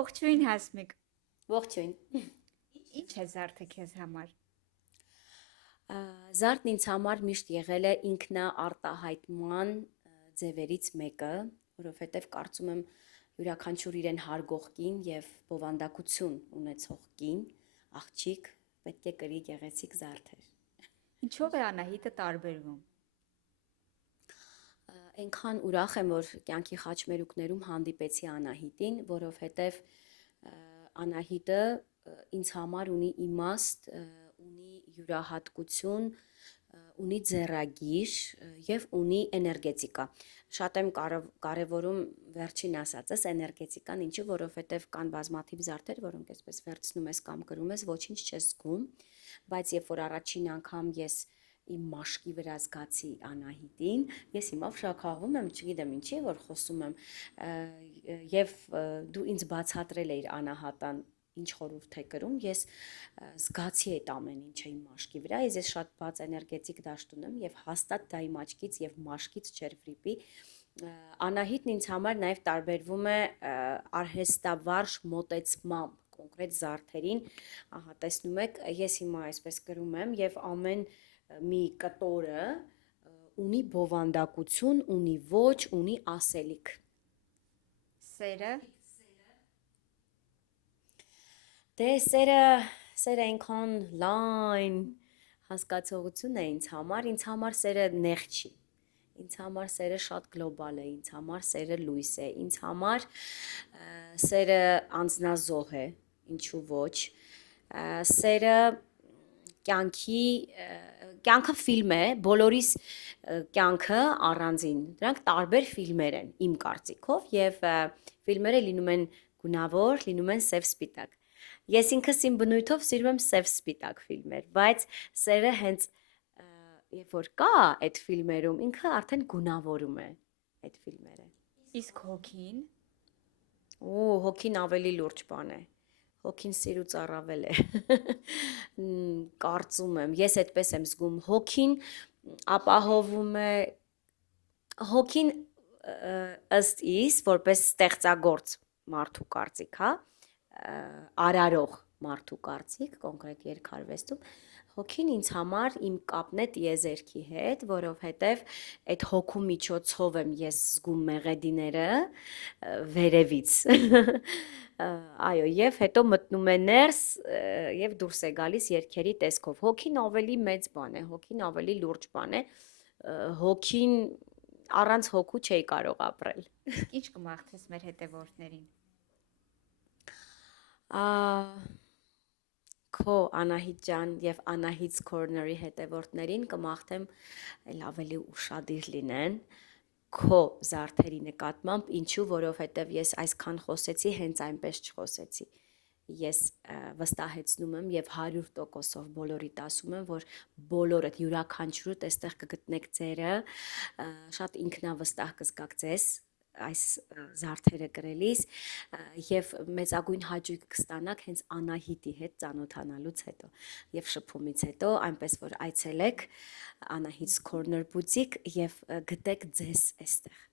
Ողջույն Հասմիկ։ Ողջույն։ Ինչ է զարդը քեզ համար։ Զարդն ինձ համար միշտ եղել է ինքնաարտահայտման ձևերից մեկը, որովհետև կարծում եմ յուրաքանչյուր իրեն հարգող կին եւ բովանդակություն ունեցող կին, աղջիկ պետք է կրի գեղեցիկ զարդեր։ Ինչով է Անահիտը տարբերվում։ Այնքան ուրախ եմ, որ կյանքի խաչմերուկներում հանդիպեցի Անահիտին, որովհետև Անահիտը ինձ համար ունի իմաստ, ունի յուրահատկություն, ունի ձեռագիր եւ ունի էներգետիկա։ Շատ եմ կարևորում վերջին ասածս էներգետիկան, ինչի որովհետև կան բազմաթիվ զարդեր, որոնք այսպես վերցնում ես կամ կրում ես, ոչինչ չես զգում, բայց երբ որ առաջին անգամ ես իմ մաշկի վրա զգացի Անահիտին, ես հիմա ֆշակաղում եմ, չգիտեմ ինչի, որ խոսում եմ, եւ դու ինձ բացատրել էիր Անահատան, ինչ խորհուրդ է կրում, ես զգացի այդ ամեն ինչը իմ մաշկի վրա, ես շատ բաց էներգետիկ դաշտ ունեմ եւ հաստատ դա իմ աչքից եւ մաշկից չէր վրիպի։ Անահիտն ինձ համար նաեւ տարբերվում է արհեստավարժ մոտեցմամբ կոնկրետ զարդերին, ահա տեսնում եք, ես հիմա այսպես կրում եմ եւ ամեն մի կտորը ունի բովանդակություն, ունի ոճ, ունի ասելիք։ Սերը։ Դե սերը այնքան լայն հասկացողություն է ինձ համար սերը նեղ չի։ Ինձ համար սերը շատ գլոբալ է, ինձ համար սերը լույս է, ինձ համար սերը անձնազոհ է, ինչու ոչ։ Սերը կյանքը ֆիլմ է, բոլորիս կյանքը առանձին, դրանք տարբեր ֆիլմեր են իմ կարծիքով եւ ֆիլմերը լինում են գունավոր, լինում են սև-սպիտակ։ Ես ինքս իմ բնույթով սիրում եմ սև-սպիտակ ֆիլմեր, բայց սերը հենց երբ որ կա այդ ֆիլմերում, ինքը արդեն գունավորում է այդ ֆիլմերը։ Իսկ հոգին։ Հոգին ավելի լուրջ բան է։ Հոգին սիրուց առավել է, կարծում եմ, ես այդպես եմ զգում, հոգին ապահովում է, հոգին ըստ իս, որպես ստեղծագործ մարդու կարծիք, հա, արարող մարդու կարծիք, կոնկրետ երգարվեստում, հոգին ինձ համար իմ կապն է տիեզերքի հետ, որովհետև այդ հոգու միջոցով եմ ես զգում մեղեդիները վերևից, այո, եւ հետո մտնում է ներս եւ դուրս է գալիս երգերի տեսքով։ Հոգին ավելի մեծ բան է, հոգին ավելի լուրջ բան է։ Հոգին առանց հոգու չէի կարող ապրել։ Ինչ կմաղթես մեր հետևորդներին։ Քո Անահիտ ջան եւ Անահիտ's Corner-ի հետևորդներին կմաղթեմ այլ ավելի ուշադիր լինեն քո զարդերի նկատմամբ, ինչու, որովհետև ես այսքան խոսեցի, հենց այնպես չխոսեցի։ Ես վստահեցնում եմ եւ 100%-ով բոլորիդ ասում եմ, որ բոլորդ յուրաքանչյուրդ այստեղ կգտնեք ձերը, շատ ինքնավստահ կզգաք ձեզ այս զարդերը կրելիս եւ մեծագույն հաճույք կստանաք հենց Անահիտի հետ ծանոթանալուց հետո եւ շփումից հետո, այնպես որ այցելեք Անահիտ's Corner Boutique եւ գտեք ձեզ այստեղ։